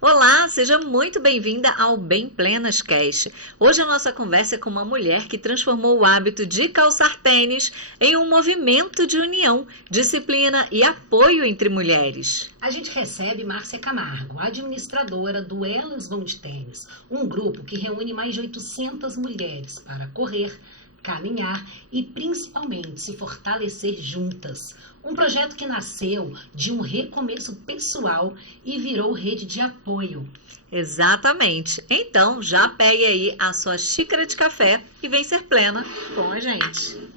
Olá, seja muito bem-vinda ao Bem Plenas Cast. Hoje a nossa conversa é com uma mulher que transformou o hábito de calçar tênis em um movimento de união, disciplina e apoio entre mulheres. A gente recebe Márcia Camargo, administradora do Elas Vão de Tênis, um grupo que reúne mais de 800 mulheres para correr, caminhar e principalmente se fortalecer juntas. Um projeto que nasceu de um recomeço pessoal e virou rede de apoio. Exatamente. Então, já pegue aí a sua xícara de café e vem ser plena com a gente.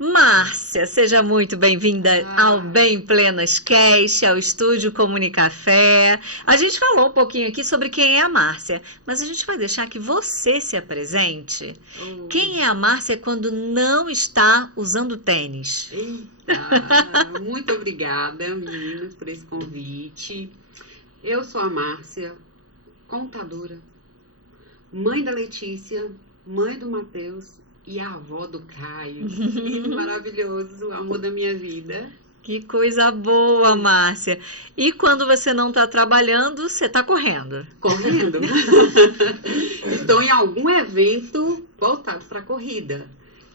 Márcia, seja muito bem-vinda ao Bem Plenas Cast, ao Estúdio Comunicafé. A gente falou um pouquinho aqui sobre quem é a Márcia, mas a gente vai deixar que você se apresente. Quem é a Márcia quando não está usando tênis? Eita, muito obrigada, meninas, por esse convite. Eu sou a Márcia, contadora, mãe da Letícia, mãe do Matheus e a avó do Caio. Que maravilhoso, amor da minha vida. Que coisa boa, Márcia. E quando você não está trabalhando, você está correndo? Correndo. Estou em algum evento voltado para a corrida.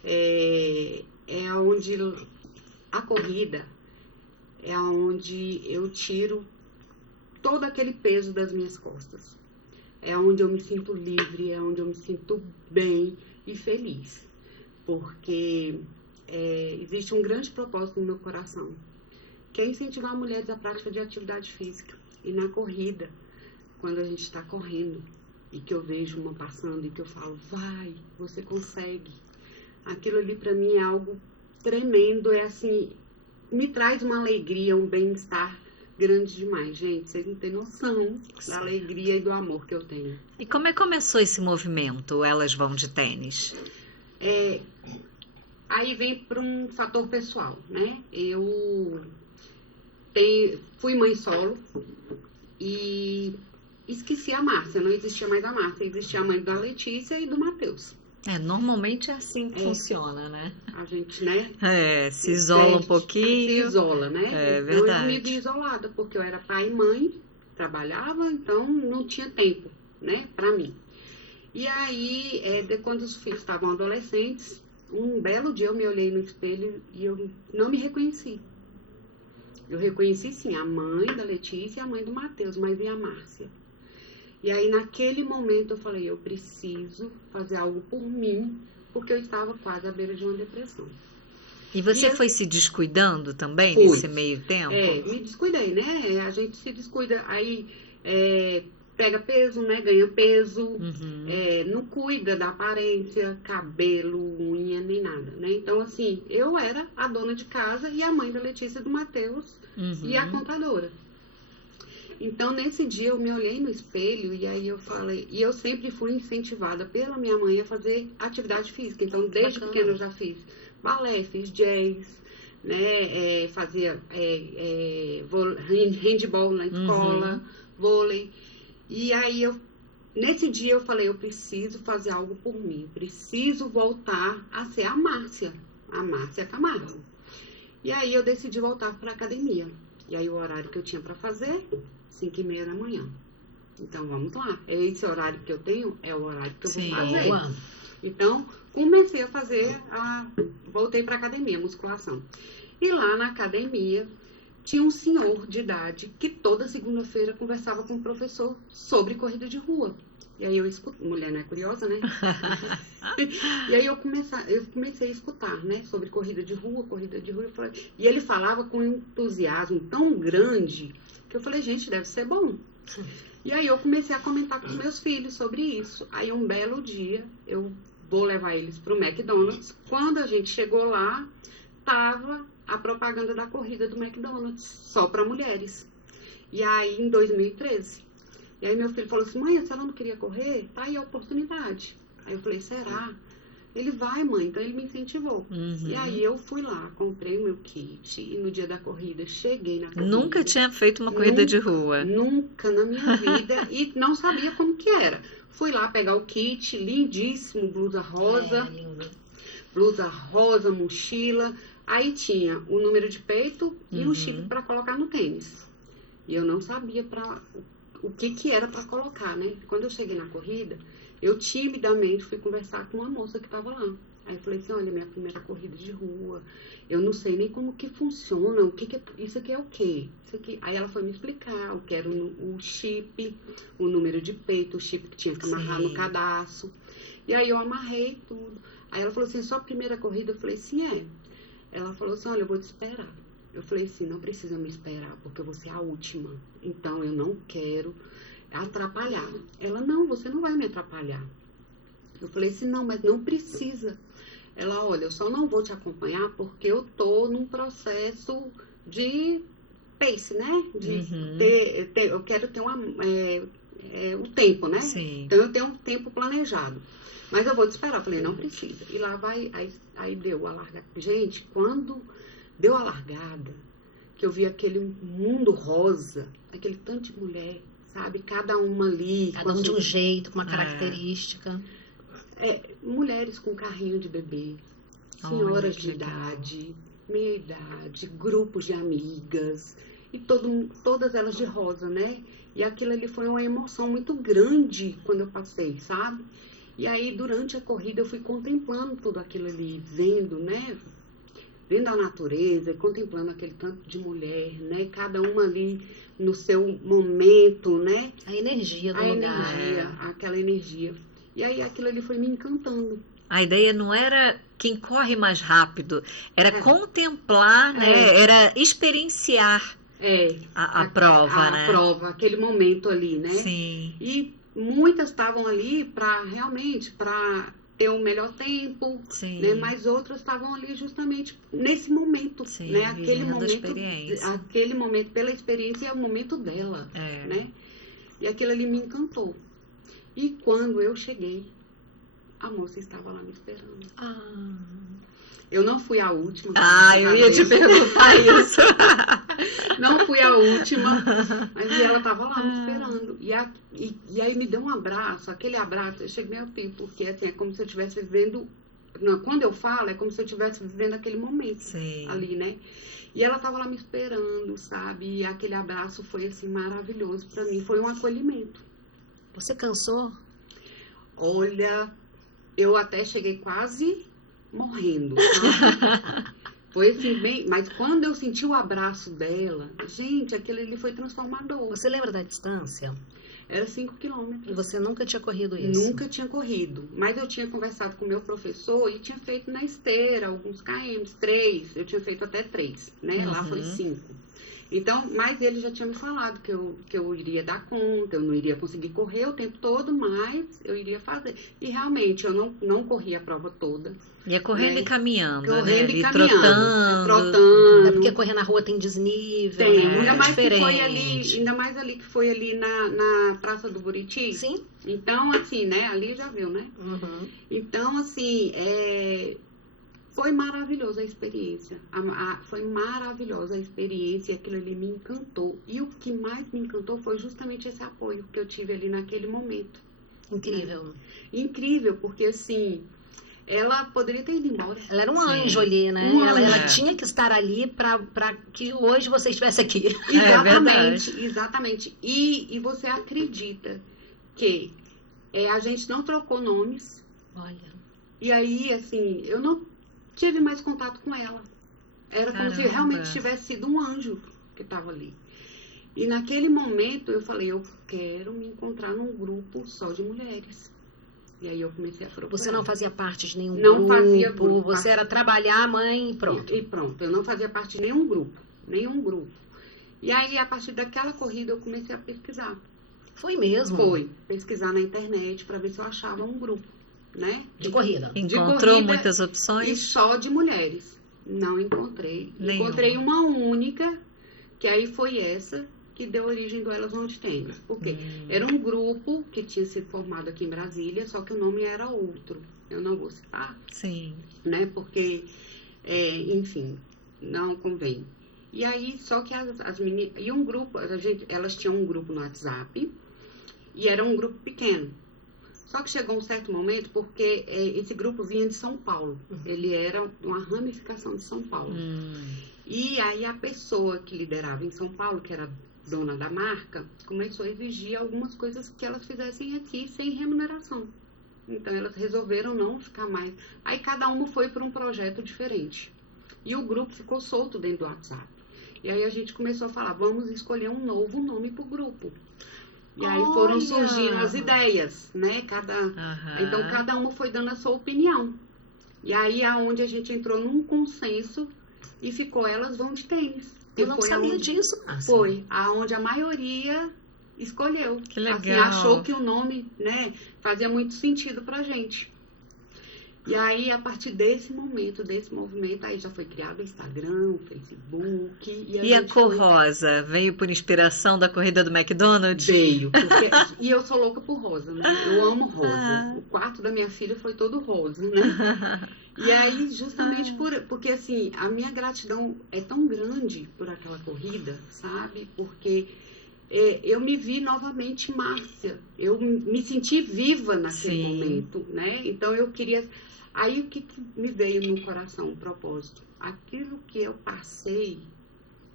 É onde a corrida é onde eu tiro todo aquele peso das minhas costas. É onde eu me sinto livre, é onde eu me sinto bem e feliz, porque existe um grande propósito no meu coração, que é incentivar mulheres à prática de atividade física. E na corrida, quando a gente está correndo e que eu vejo uma passando e que eu falo, vai, você consegue, aquilo ali para mim é algo tremendo, é assim, me traz uma alegria, um bem-estar grande demais, gente. Vocês não têm noção da alegria e do amor que eu tenho. E como é que começou esse movimento, Elas Vão de Tênis? Aí vem para um fator pessoal, né? Eu fui mãe solo e esqueci a Márcia, não existia mais a Márcia, existia a mãe da Letícia e do Matheus. Normalmente é assim que funciona, né? A gente, né? Se isola um pouquinho. Se isola, né? É então verdade. eu me vi isolada, porque eu era pai e mãe, trabalhava, então não tinha tempo, né, pra mim. E aí, quando os filhos estavam adolescentes, um belo dia eu me olhei no espelho e eu não me reconheci. Eu reconheci sim a mãe da Letícia e a mãe do Matheus, mas e a Márcia? E aí, naquele momento, eu falei, eu preciso fazer algo por mim, porque eu estava quase à beira de uma depressão. E você foi se descuidando também Fui. nesse meio tempo? Me descuidei, né? A gente se descuida, aí pega peso, né? Ganha peso, não cuida da aparência, cabelo, unha, nem nada, né? Então, assim, eu era a dona de casa e a mãe da Letícia e do Matheus e a contadora. Então, nesse dia, eu me olhei no espelho e aí eu falei... E eu sempre fui incentivada pela minha mãe a fazer atividade física. Então, desde pequena eu já fiz balé, fiz jazz, né? Fazia handball na escola, vôlei. E aí, nesse dia, eu falei, eu preciso fazer algo por mim. Preciso voltar a ser a Márcia Camargo. E aí, eu decidi voltar para a academia. E aí, o horário que eu tinha para fazer... 5h30 da manhã. Então, vamos lá. Esse horário que eu tenho é o horário que eu vou fazer. Então, comecei a fazer voltei para academia, musculação. E lá na academia, tinha um senhor de idade que toda segunda-feira conversava com o professor sobre corrida de rua. E aí eu escuto, mulher não é curiosa, né? E aí eu comecei a escutar, né? Sobre corrida de rua. E ele falava com um entusiasmo tão grande... Eu falei, gente, deve ser bom. E aí eu comecei a comentar com os meus filhos sobre isso. Aí um belo dia, eu vou levar eles para o McDonald's. Quando a gente chegou lá, tava a propaganda da corrida do McDonald's, só para mulheres. E aí, em 2013. E aí meu filho falou assim, mãe, a senhora não queria correr? Tá aí a oportunidade. Aí eu falei, será? Ele vai, mãe. Então ele me incentivou. Uhum. E aí eu fui lá, comprei meu kit e no dia da corrida cheguei na corrida. Nunca tinha feito uma corrida de rua. Nunca na minha vida e não sabia como que era. Fui lá pegar o kit, lindíssimo, blusa rosa, Lindo. mochila. Aí tinha o número de peito e um chip para colocar no tênis. E eu não sabia o que era para colocar, né? Quando eu cheguei na corrida, eu timidamente fui conversar com uma moça que estava lá. Aí eu falei assim, olha, minha primeira corrida de rua, eu não sei nem como que funciona, isso aqui é o quê? Isso aqui. Aí ela foi me explicar o que era o chip, o número de peito, o chip que tinha que amarrar no cadastro. E aí eu amarrei tudo. Aí ela falou assim, sua primeira corrida? Eu falei, sim, é. Ela falou assim, olha, eu vou te esperar. Eu falei assim, não precisa me esperar, porque eu vou ser a última. Então eu não quero atrapalhar. Ela, não, você não vai me atrapalhar. Eu falei assim, não, mas não precisa. Ela, olha, eu só não vou te acompanhar porque eu tô num processo de pace, né? Eu quero ter o tempo, né? Sim. Então eu tenho um tempo planejado. Mas eu vou te esperar. Eu falei, não precisa. E lá vai, aí deu a largada. Gente, quando deu a largada, que eu vi aquele mundo rosa, aquele tanto de mulher, sabe? Cada uma ali. Cada um de um jeito, com uma característica. Mulheres com carrinho de bebê, senhoras de idade, meia idade, grupos de amigas, e todas elas de rosa, né? E aquilo ali foi uma emoção muito grande quando eu passei, sabe? E aí, durante a corrida, eu fui contemplando tudo aquilo ali, vendo, né? Vendo a natureza, contemplando aquele tanto de mulher, né? Cada uma ali no seu momento, né? A energia do lugar. Aquela energia. E aí aquilo ali foi me encantando. A ideia não era quem corre mais rápido, era contemplar, né? Era experienciar a prova, né? A prova, aquele momento ali, né? Sim. E muitas estavam ali para ter um melhor tempo, Sim. né? Mas outras estavam ali justamente nesse momento, Sim, né? Aquele momento, pela experiência, é o momento dela, né? E aquilo ali me encantou. E quando eu cheguei, a moça estava lá me esperando. Eu não fui a última. Eu ia te perguntar isso. Não fui a última, mas ela estava lá me esperando. E aí me deu um abraço, aquele abraço, eu cheguei ao fim, porque assim, é como se eu estivesse vivendo. Não, quando eu falo, é como se eu estivesse vivendo aquele momento. Sim. Ali, né? E ela estava lá me esperando, sabe? E aquele abraço foi assim maravilhoso para mim, foi um acolhimento. Você cansou? Olha, eu até cheguei quase morrendo, sabe? Foi assim, bem... Mas quando eu senti o abraço dela, gente, aquilo ali foi transformador. Você lembra da distância? Era 5 quilômetros. E você nunca tinha corrido isso? Nunca tinha corrido. Mas eu tinha conversado com o meu professor e tinha feito na esteira alguns km, 3. Eu tinha feito até 3, né? Lá foi 5. Então, mas ele já tinha me falado que eu iria dar conta, eu não iria conseguir correr o tempo todo, mas eu iria fazer. E realmente, eu não corri a prova toda. Ia correndo e caminhando, correndo né? e caminhando, É porque correr na rua tem desnível, tem, né? ainda mais diferente. que foi ali, ainda mais ali que foi ali na Praça do Buriti. Sim. Então, assim, né? Ali já viu, né? Então, assim, foi maravilhosa a experiência. Foi maravilhosa a experiência, aquilo ali me encantou. E o que mais me encantou foi justamente esse apoio que eu tive ali naquele momento. Incrível. Incrível, porque assim, ela poderia ter ido embora. Ela era um anjo ali, né? Ela tinha que estar ali para que hoje você estivesse aqui. Exatamente. E você acredita que a gente não trocou nomes. Olha. E aí, assim, eu não tive mais contato com ela. Era como se realmente tivesse sido um anjo que estava ali. E naquele momento eu falei, eu quero me encontrar num grupo só de mulheres. E aí eu comecei a procurar. Você não fazia parte de nenhum grupo? Não fazia grupo. Você era trabalhar, mãe e pronto. E pronto. Eu não fazia parte de nenhum grupo. E aí, a partir daquela corrida, eu comecei a pesquisar. Foi mesmo? Foi. Pesquisar na internet para ver se eu achava um grupo. Né? De corrida. Encontrou muitas opções? E só de mulheres. Não encontrei. Encontrei uma única, que aí foi essa, que deu origem do Elas Vão de Tênis. Por quê? Era um grupo que tinha sido formado aqui em Brasília, só que o nome era outro. Eu não vou citar, Sim. né? Porque, enfim, não convém. E aí, só que as meninas... E um grupo, elas tinham um grupo no WhatsApp, e era um grupo pequeno. Só que chegou um certo momento, porque esse grupo vinha de São Paulo. Ele era uma ramificação de São Paulo. E aí a pessoa que liderava em São Paulo, que era dona da marca, começou a exigir algumas coisas que elas fizessem aqui sem remuneração. Então elas resolveram não ficar mais. Aí cada uma foi para um projeto diferente. E o grupo ficou solto dentro do WhatsApp. E aí a gente começou a falar, vamos escolher um novo nome para o grupo. E aí foram surgindo as ideias, né? Então cada uma foi dando a sua opinião. E aí aonde a gente entrou num consenso e ficou Elas Vão de Tênis. Eu não sabia disso, Márcia. Foi aonde a maioria escolheu. Que legal. Assim, achou que o nome, né, fazia muito sentido pra gente. E aí, a partir desse momento, desse movimento, aí já foi criado o Instagram, o Facebook. E a cor rosa? Veio por inspiração da corrida do McDonald's? Veio. E eu sou louca por rosa, né? Eu amo rosa. O quarto da minha filha foi todo rosa, né? E aí, justamente porque, assim, a minha gratidão é tão grande por aquela corrida, sabe? Porque eu me vi novamente Márcia. Eu me senti viva naquele momento, né? Então, eu queria... Aí, o que me veio no coração, um propósito? Aquilo que eu passei,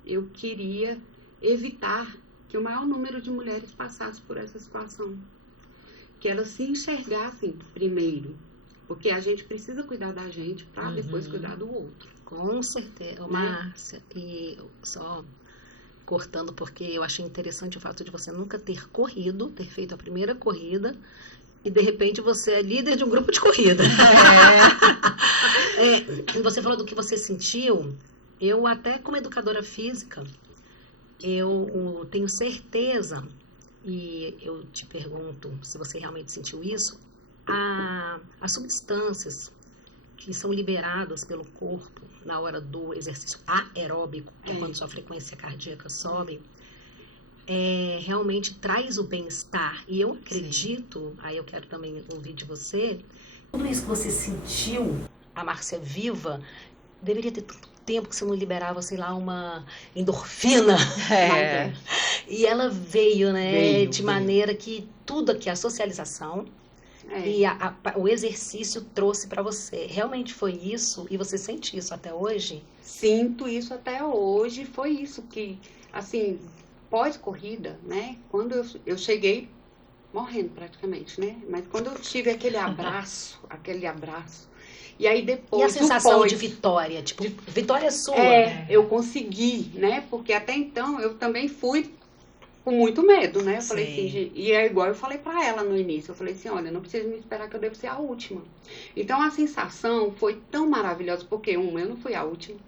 eu queria evitar que o maior número de mulheres passasse por essa situação. Que elas se enxergassem primeiro. Porque a gente precisa cuidar da gente para depois cuidar do outro. Com certeza, Márcia. E só cortando, porque eu achei interessante o fato de você nunca ter corrido, ter feito a primeira corrida, e de repente você é líder de um grupo de corrida. Você falou do que você sentiu. Eu até como educadora física, eu tenho certeza, e eu te pergunto se você realmente sentiu isso, as substâncias que são liberadas pelo corpo na hora do exercício aeróbico, que é quando sua frequência cardíaca sobe, realmente traz o bem-estar. E eu acredito, aí eu quero também ouvir de você, tudo isso que você sentiu, a Márcia viva, deveria ter tanto tempo que você não liberava, sei lá, uma endorfina. E ela veio, né, de maneira que tudo aqui, a socialização e o exercício trouxe para você. Realmente foi isso? E você sente isso até hoje? Sinto isso até hoje. Foi isso que, assim, pós-corrida, né? Quando eu cheguei morrendo praticamente, né? Mas quando eu tive aquele abraço, e aí depois... E a sensação de vitória? Tipo, vitória sua? Eu consegui, né? Porque até então eu também fui com muito medo, né? Eu falei assim, e é igual eu falei pra ela no início, eu falei assim, olha, não precisa me esperar que eu devo ser a última. Então a sensação foi tão maravilhosa, porque eu não fui a última.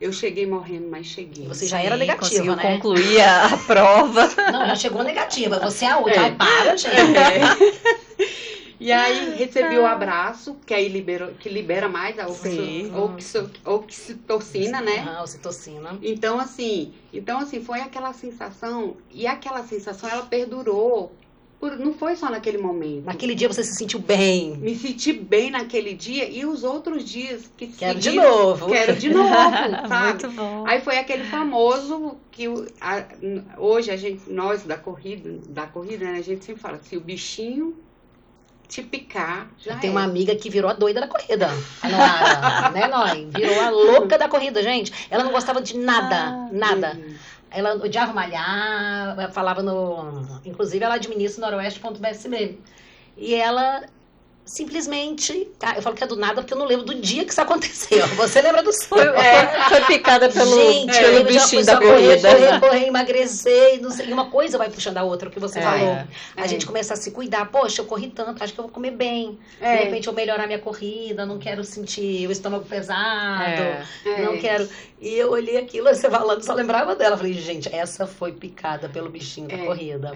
Eu cheguei morrendo, mas cheguei. Você já era negativa, conseguiu né? concluir a prova. Não, já chegou negativa. Você é a última. Para, gente. E aí recebi o abraço, que aí libera mais a oxitocina, né? Oxitocina. Então assim, foi aquela sensação, e aquela sensação ela perdurou. Não foi só naquele momento. Naquele dia você se sentiu bem. Me senti bem naquele dia e os outros dias que Quero de novo. Quero de novo, sabe? Muito bom. Aí foi aquele famoso que hoje nós da corrida, né, a gente sempre fala, se o bichinho te picar, já tem uma amiga que virou a doida da corrida. A Noara, né, Noi? Virou a louca da corrida, gente. Ela não gostava de nada, nada. Ela odiava malhar, falava inclusive ela administra o noroeste.bsb. E ela simplesmente, eu falo que é do nada porque eu não lembro do dia que isso aconteceu. Você lembra do seu? Foi picada pelo bichinho da corrida. Correr, emagrecer, não sei, e uma coisa vai puxando a outra, o que você falou. A gente começa a se cuidar. Poxa, eu corri tanto, acho que eu vou comer bem. De repente eu melhorar minha corrida, não quero sentir o estômago pesado, não quero... E eu olhei aquilo, você falando, só lembrava dela. Falei, gente, essa foi picada pelo bichinho da corrida.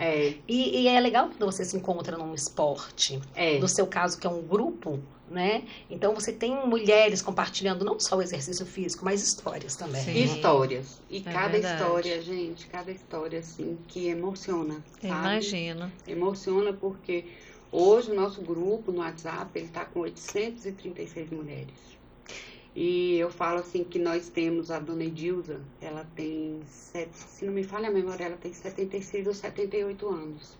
E é legal quando você se encontra num esporte. No seu caso, que é um grupo, né? Então você tem mulheres compartilhando não só o exercício físico, mas histórias também. Sim. Né? Histórias. E cada verdade. história, gente, cada história, assim, que emociona, sabe? Imagino. Emociona porque hoje o nosso grupo no WhatsApp, ele tá com 836 mulheres. E eu falo assim que nós temos a dona Edilza, ela tem, se não me falha a memória, ela tem 76 ou 78 anos.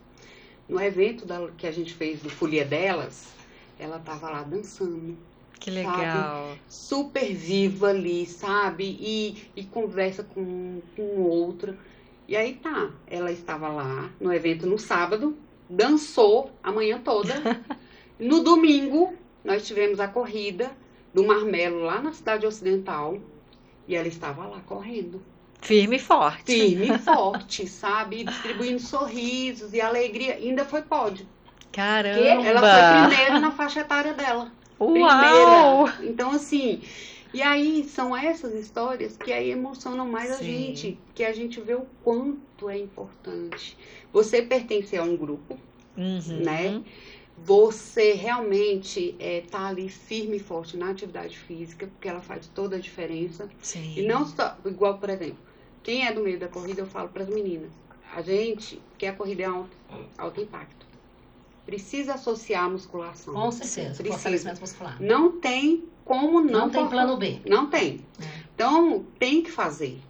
No evento que a gente fez do Folia Delas, ela tava lá dançando. Que legal. Sabe? Super viva ali, sabe? E conversa com outra. E aí tá, ela estava lá no evento no sábado, dançou a manhã toda. No domingo, nós tivemos a corrida do Marmelo lá na cidade ocidental e ela estava lá correndo. Firme e forte. Firme e forte, sabe? Distribuindo sorrisos e alegria. Ainda foi pódio. Caramba. Ela foi primeira na faixa etária dela. Uau! Primeira. Então, assim, e aí são essas histórias que aí emocionam mais a Sim. gente, que a gente vê o quanto é importante. Você pertencer a um grupo, né? Você realmente tá ali firme e forte na atividade física, porque ela faz toda a diferença. Sim. E não só, igual, por exemplo, quem é do meio da corrida, eu falo para as meninas, a gente quer a corrida é alto impacto. Precisa associar a musculação. Com certeza, fortalecimento muscular. Não tem como Não tem plano B. Não tem. Então, tem que fazer.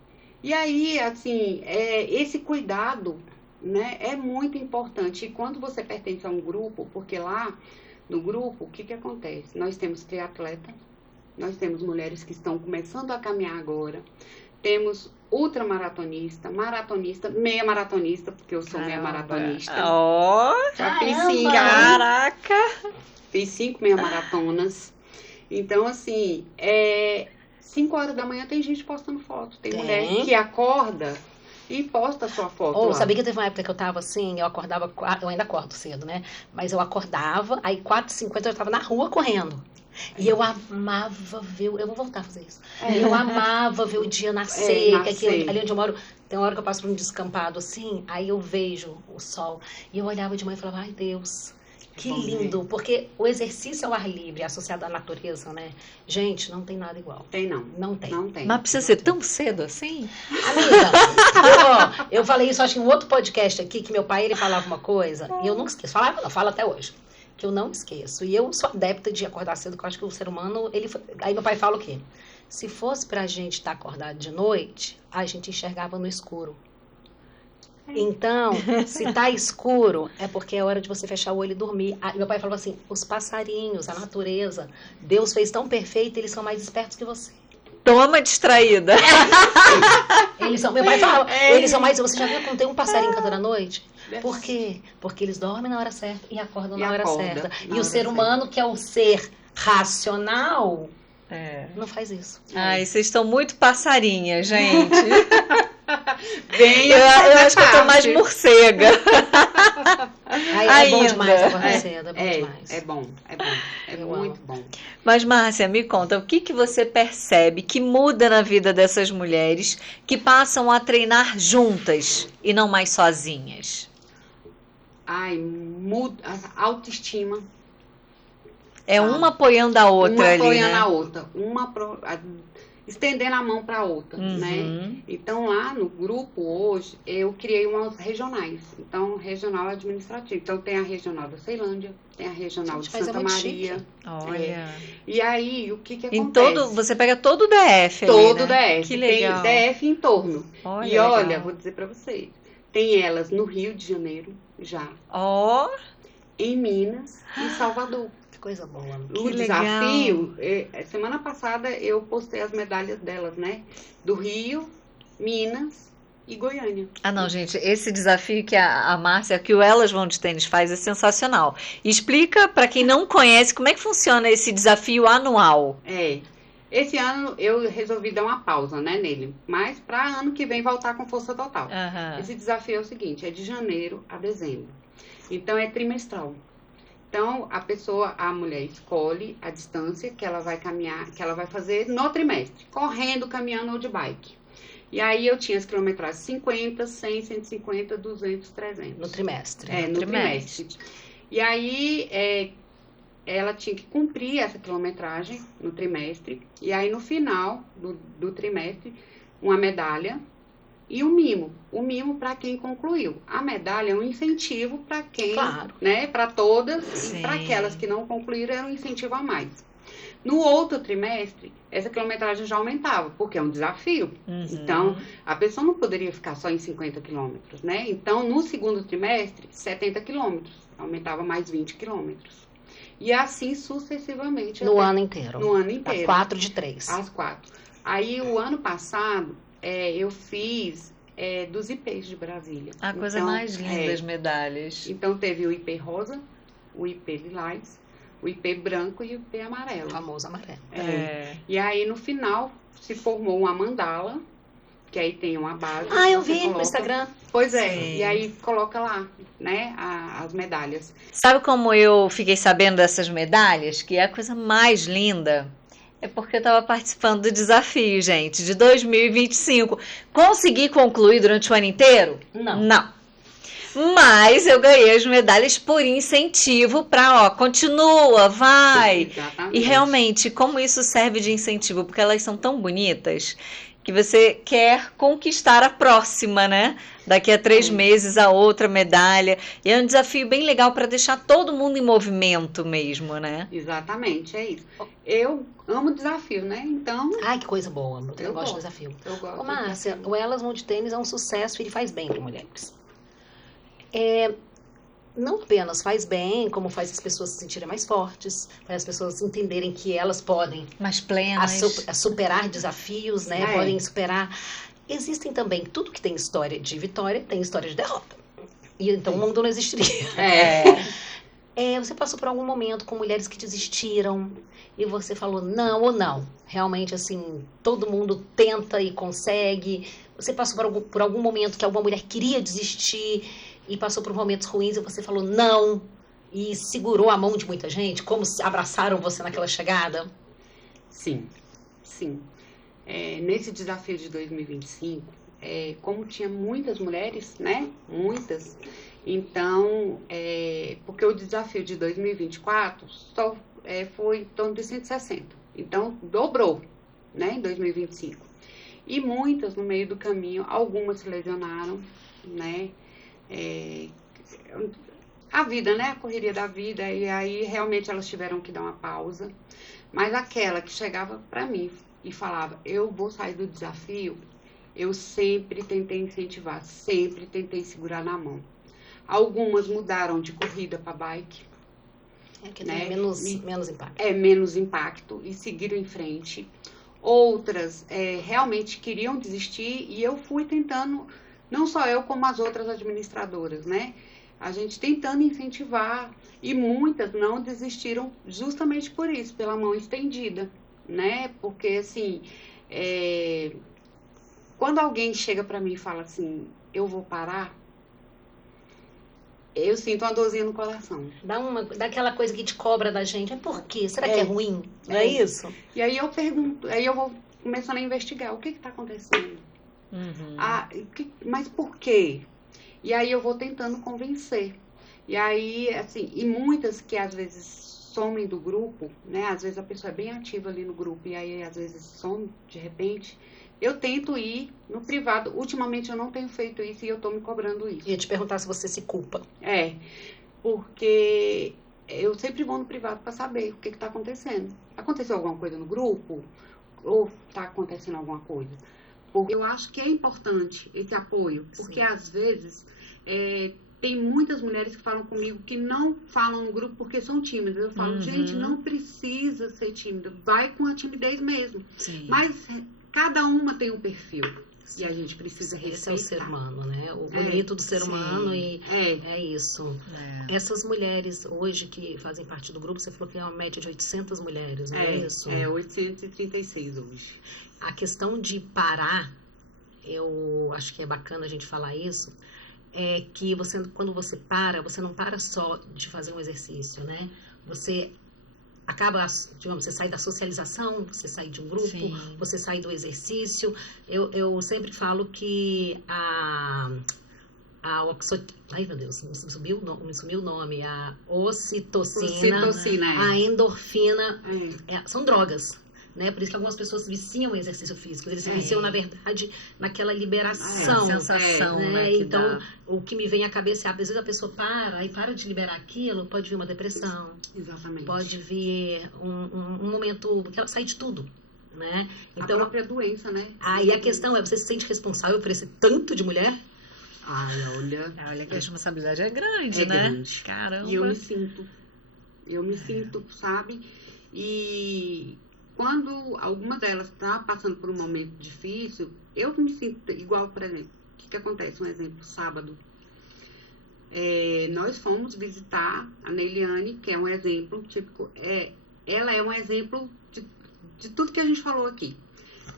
E aí, assim, esse cuidado, né, é muito importante. E quando você pertence a um grupo, porque lá no grupo, o que que acontece? Nós temos triatleta, nós temos mulheres que estão começando a caminhar agora, temos ultramaratonista, maratonista, meia maratonista, porque eu sou meia maratonista. Ó, Já fiz caramba! 5, caraca! fiz 5 meia maratonas. Então, assim, 5 horas da manhã tem gente postando foto. Tem mulher que acorda e posta a sua foto lá. Sabia que teve uma época que eu tava assim, eu acordava, eu ainda acordo cedo, né? Mas eu acordava, aí 4h50 eu tava na rua correndo. E eu amava ver, eu vou voltar a fazer isso. Eu amava ver o dia nascer, que ali onde eu moro, tem uma hora que eu passo por um descampado assim, aí eu vejo o sol. E eu olhava de manhã e falava, ai Deus, que lindo. Porque o exercício ao ar livre, associado à natureza, né? Gente, não tem nada igual. Tem não. Não tem. Não tem. Mas precisa ser tão cedo assim? Amiga, eu falei isso, acho que em um outro podcast aqui, que meu pai, ele falava uma coisa, e eu nunca esqueço. Falava, não, falo até hoje. Que eu não esqueço. E eu sou adepta de acordar cedo, porque eu acho que o ser humano, aí meu pai fala o quê? Se fosse pra gente estar acordado de noite, a gente enxergava no escuro. Então, se tá escuro, é porque é hora de você fechar o olho e dormir. Meu pai falava assim, os passarinhos, a natureza, Deus fez tão perfeito, eles são mais espertos que você. Toma distraída. Meu pai falava, eles são mais, você já viu quando tem um passarinho cantando à noite? Por quê? Porque eles dormem na hora certa e acordam na hora certa. E o ser humano, que é o ser racional, não faz isso. Ai, vocês estão muito passarinha, gente. Bem, eu acho que eu tô mais morcega. É bom demais acordar cedo, é bom demais. É bom, é muito bom. Mas, Márcia, me conta, o que você percebe que muda na vida dessas mulheres que passam a treinar juntas e não mais sozinhas? Muda a autoestima. Uma apoiando a outra ali, apoiando né? a outra. Estendendo a mão para a outra, né? Então, lá no grupo, hoje, eu criei umas regionais. Então, regional administrativa. Então, tem a regional da Ceilândia, tem a regional de Santa Maria. Chique. Olha. E aí, o que acontece? Você pega todo o DF ali, Todo o né? DF. Que legal. Tem DF em torno. Olha, olha, vou dizer para vocês. Tem elas no Rio de Janeiro, já. Em Minas e Salvador. Que coisa boa. O desafio, semana passada eu postei as medalhas delas, né? Do Rio, Minas e Goiânia. Não, gente, esse desafio que a Márcia, que o Elas Vão de Tênis faz é sensacional. Explica para quem não conhece como é que funciona esse desafio anual. Esse ano eu resolvi dar uma pausa, né, nele. Mas para ano que vem voltar com força total. Esse desafio é o seguinte, é de janeiro a dezembro. Então é trimestral. Então, a mulher escolhe a distância que ela vai caminhar, que ela vai fazer no trimestre, correndo, caminhando ou de bike. E aí eu tinha as quilometragens 50, 100, 150, 200, 300. No trimestre. No trimestre. E aí ela tinha que cumprir essa quilometragem no trimestre. E aí no final do trimestre, uma medalha e um mimo. O mimo para quem concluiu. A medalha é um incentivo para quem, Claro. né, para todas, Sim. e para aquelas que não concluíram era um incentivo a mais. No outro trimestre, essa quilometragem já aumentava, porque é um desafio. Então, a pessoa não poderia ficar só em 50 quilômetros, né? Então, no segundo trimestre, 70 quilômetros, aumentava mais 20 quilômetros. E assim sucessivamente. No ano inteiro. No ano inteiro. As 4 de 3. As 4. Aí, o ano passado, eu fiz dos IPs de Brasília. A coisa mais linda das medalhas. Então, teve o IP rosa, o IP lilás, o IP branco e o IP O amarelo. famoso amarelo. E aí, no final, se formou uma mandala, que aí tem uma base. Ah, eu você vi no coloca. Instagram. Pois é, Sim. e aí coloca lá, né, as medalhas. Sabe como eu fiquei sabendo dessas medalhas? Que é a coisa mais linda. É porque eu estava participando do desafio, gente, de 2025. Consegui concluir durante o ano inteiro? Não. Não. Mas eu ganhei as medalhas por incentivo para, ó, continua, vai. Exatamente. E realmente, como isso serve de incentivo? Porque elas são tão bonitas que você quer conquistar a próxima, né? Daqui a 3 meses a outra medalha. E é um desafio bem legal para deixar todo mundo em movimento mesmo, né? Exatamente, é isso. Eu amo desafio, né? Então, Ai, que coisa boa. Eu Eu gosto de gosto. desafio. eu gosto. Ô, Márcia, o Elas Vão de Tênis é um sucesso e ele faz bem para mulheres. Não apenas faz bem, como faz as pessoas se sentirem mais fortes, faz as pessoas entenderem que elas podem Mais plenas. superar desafios, né? É. Podem superar. Existem também, tudo que tem história de vitória, tem história de derrota. E então o mundo não existiria. Você passou por algum momento com mulheres que desistiram e você falou não ou não. Realmente, assim, todo mundo tenta e consegue. Você passou por algum momento que alguma mulher queria desistir e passou por momentos ruins e você falou não e segurou a mão de muita gente? Como abraçaram você naquela chegada? Sim, sim. Nesse desafio de 2025, como tinha muitas mulheres, né? Muitas. Então, porque o desafio de 2024 só foi em torno de 160. Então, dobrou, né? Em 2025. E muitas no meio do caminho, algumas se lesionaram, né? A vida, né? A correria da vida. E aí, realmente, elas tiveram que dar uma pausa. Mas aquela que chegava para mim e falava, eu vou sair do desafio, eu sempre tentei incentivar, sempre tentei segurar na mão. Algumas mudaram de corrida para bike. Que né? tem menos impacto. Menos impacto e seguiram em frente. Outras realmente queriam desistir e eu fui tentando, não só eu como as outras administradoras, né? A gente tentando incentivar e muitas não desistiram justamente por isso, pela mão estendida, né? Porque assim, quando alguém chega para mim e fala assim, eu vou parar, eu sinto uma dorzinha no coração. Dá aquela coisa que te cobra da gente. Por quê? Será que é ruim? Não é isso? E aí eu pergunto, aí eu vou começando a investigar o que está acontecendo. Mas por quê? E aí eu vou tentando convencer. E aí, assim, e muitas que às vezes somem do grupo, né? Às vezes a pessoa é bem ativa ali no grupo e aí às vezes some de repente. Eu tento ir no privado. Ultimamente eu não tenho feito isso e eu tô me cobrando isso. Ia te perguntar se você se culpa. Porque eu sempre vou no privado para saber o que tá acontecendo. Aconteceu alguma coisa no grupo? Ou tá acontecendo alguma coisa? Porque eu acho que é importante esse apoio. Porque às vezes tem muitas mulheres que falam comigo que não falam no grupo porque são tímidas. Eu falo, gente, não precisa ser tímida. Vai com a timidez mesmo. Sim. Mas cada uma tem um perfil. E a gente precisa respeitar. Esse é o ser humano, né? O bonito do ser humano e é isso. Essas mulheres hoje que fazem parte do grupo, você falou que é uma média de 800 mulheres, não é isso? 836 hoje. A questão de parar, eu acho que é bacana a gente falar isso, é que você, quando você para, você não para só de fazer um exercício, né? Você acaba, digamos, você sai da socialização, você sai de um grupo, Sim. você sai do exercício. Eu sempre falo que ai meu Deus, me sumiu o nome, a ocitocina, Ocitocina, a endorfina, é. são drogas. Né? Por isso que algumas pessoas se viciam em exercício físico. Eles se viciam, na verdade, naquela liberação. A sensação, né? né, que Então, dá. o que me vem à cabeça é, às vezes a pessoa para de liberar aquilo, pode vir uma depressão, Exatamente. pode vir um momento que ela sai de tudo. Né? A Então, própria doença, né? aí a questão é, você se sente responsável por esse tanto de mulher? Ai, olha. Olha que a responsabilidade é grande, É né? grande. Caramba. E eu me sinto, sabe? E quando alguma delas está passando por um momento difícil, eu me sinto igual, por exemplo, o que acontece? Um exemplo, sábado. Nós fomos visitar a Neiliane, que é um exemplo típico. Ela é um exemplo de tudo que a gente falou aqui.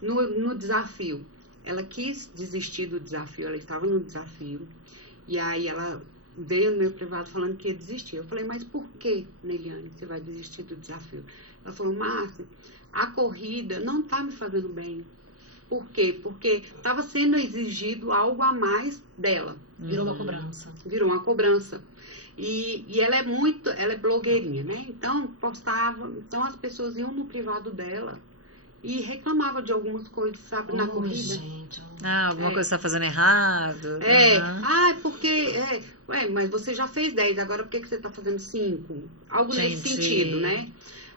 No desafio, ela quis desistir do desafio, ela estava no desafio, e aí ela veio no meu privado falando que ia desistir. Eu falei, mas por que, Neiliane, você vai desistir do desafio? Ela falou, Márcia, a corrida não está me fazendo bem. Por quê? Porque estava sendo exigido algo a mais dela. Virou uma cobrança. Virou uma cobrança. E ela é blogueirinha, né? Então, postava, então as pessoas iam no privado dela e reclamavam de algumas coisas, sabe, na corrida. Gente. Alguma coisa você tá fazando errado. Porque, mas você já fez 10, agora por que você tá fazendo 5? Algo nesse Entendi. sentido, né?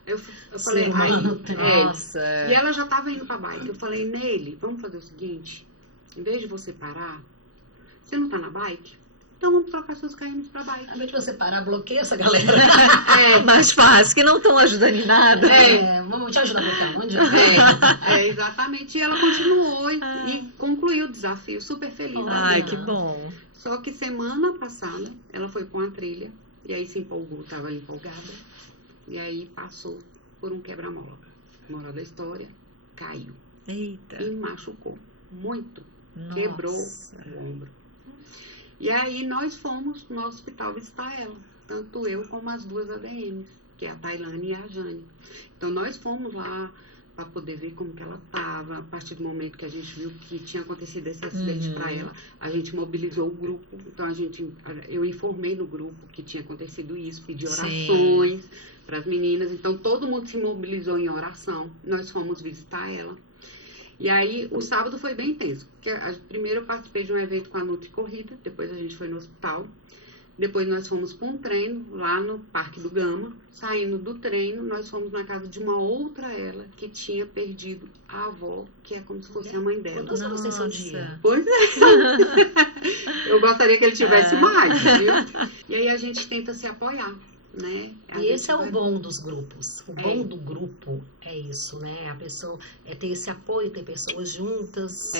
Eu falei, Nossa. E ela já tava indo pra bike. Eu falei, Neile, vamos fazer o seguinte, em vez de você parar, você não tá na bike? Então vamos trocar seus KMs pra bike. Ao invés de você parar, bloqueia essa galera. Mais fácil, que não estão ajudando em nada. Vamos te ajudar a bloquear onde? Exatamente. E ela continuou e concluiu o desafio, super feliz. Ai, que bom. Só que semana passada, ela foi com uma trilha, e aí se empolgou, estava empolgada, e aí passou por um quebra-mola. Moral da história, caiu. Eita. E machucou muito. Nossa. Quebrou o ombro. E aí nós fomos no hospital visitar ela, tanto eu como as duas ADMs, que é a Tailane e a Jane. Então nós fomos lá para poder ver como que ela estava. A partir do momento que a gente viu que tinha acontecido esse acidente para ela, a gente mobilizou o grupo. Então eu informei no grupo que tinha acontecido isso, pedi orações para as meninas. Então todo mundo se mobilizou em oração. Nós fomos visitar ela. E aí, o sábado foi bem intenso, porque primeiro eu participei de um evento com a Nutri Corrida, depois a gente foi no hospital, depois nós fomos para um treino lá no Parque do Gama. Saindo do treino, nós fomos na casa de uma outra ela que tinha perdido a avó, que é como se fosse a mãe dela. Quantos anos tem seu dia? Pois é. Eu gostaria que ele tivesse mais, viu? E aí a gente tenta se apoiar. Né? E esse é o bom dos grupos. O bom do grupo é isso, né? A pessoa ter esse apoio, ter pessoas juntas.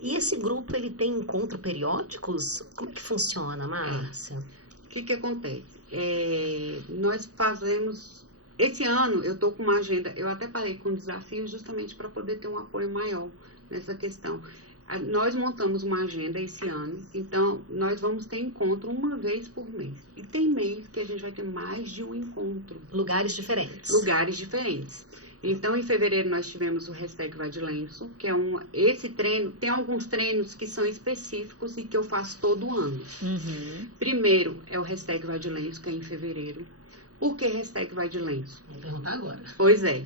E esse grupo, ele tem encontros periódicos? Como é que funciona, Márcia? O que acontece? Nós fazemos... Esse ano eu tô com uma agenda, eu até parei com desafios justamente para poder ter um apoio maior nessa questão. Nós montamos uma agenda esse ano, então nós vamos ter encontro uma vez por mês. E tem mês que a gente vai ter mais de um encontro. Lugares diferentes. Lugares diferentes. Então, em fevereiro, nós tivemos o Hashtag Vai de Lenço, que é esse treino, tem alguns treinos que são específicos e que eu faço todo ano. Primeiro é o Hashtag Vai de Lenço, que é em fevereiro. Por que Hashtag Vai de Lenço? Vou perguntar agora. Pois é.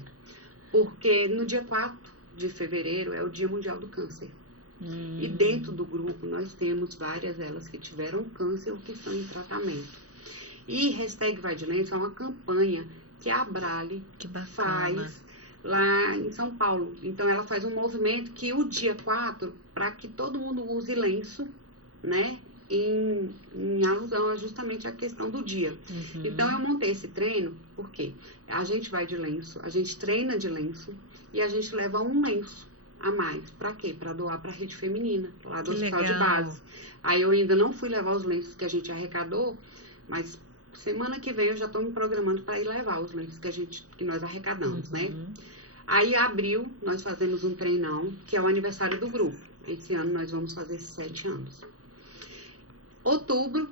Porque no dia 4 de fevereiro é o Dia Mundial do Câncer. E dentro do grupo nós temos várias elas que tiveram câncer ou que estão em tratamento. E Hashtag Vai de Lenço é uma campanha que a Abrale faz lá em São Paulo. Então ela faz um movimento que o dia 4, para que todo mundo use lenço, né? Em alusão justamente à questão do dia. Então eu montei esse treino porque a gente vai de lenço, a gente treina de lenço e a gente leva um lenço a mais. Pra quê? Pra doar pra rede feminina, lá do hospital de base. Aí eu ainda não fui levar os lenços que a gente arrecadou, mas semana que vem eu já tô me programando para ir levar os lenços que nós arrecadamos, né? Aí, abril, nós fazemos um treinão, que é o aniversário do grupo. Esse ano nós vamos fazer 7 anos. Outubro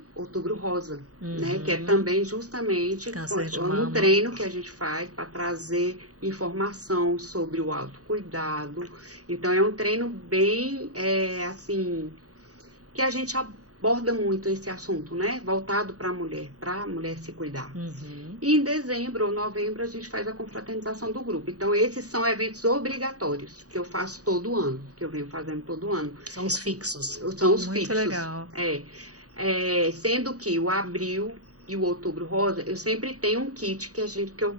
Rosa, né? Que é também justamente Câncer de um mama. treino que a gente faz para trazer informação sobre o autocuidado. Então, é um treino bem, assim, que a gente aborda muito esse assunto, né? Voltado para a mulher se cuidar. E em dezembro ou novembro a gente faz a confraternização do grupo. Então, esses são eventos obrigatórios que eu faço todo ano, que eu venho fazendo todo ano. São os fixos. São os Muito fixos. legal. Sendo que o abril e o outubro rosa, eu sempre tenho um kit que eu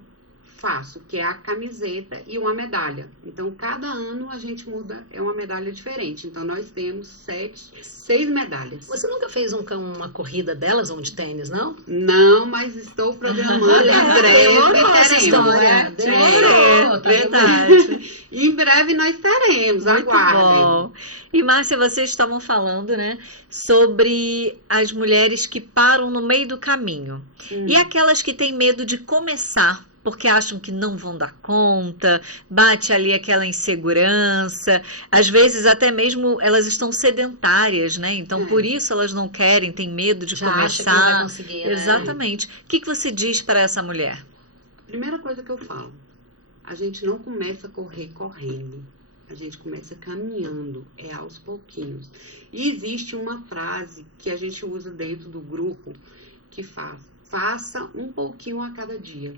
faço, que é a camiseta e uma medalha. Então, cada ano a gente muda, é uma medalha diferente. Então, nós temos 6 medalhas. Você nunca fez uma corrida delas, de tênis, não? Não, mas estou programando em breve. Demorou essa história. Demorou, tá Verdade. Em breve nós teremos, Muito aguardem. bom. E, Márcia, vocês estavam falando, né, sobre as mulheres que param no meio do caminho. E aquelas que têm medo de começar, porque acham que não vão dar conta, bate ali aquela insegurança, às vezes até mesmo elas estão sedentárias, né? Então, por isso elas não querem, têm medo de Já acha que não vai começar. conseguir, né? Exatamente. O que você diz para essa mulher? Primeira coisa que eu falo, a gente não começa a correr correndo. A gente começa caminhando, aos pouquinhos. E existe uma frase que a gente usa dentro do grupo que faça um pouquinho a cada dia.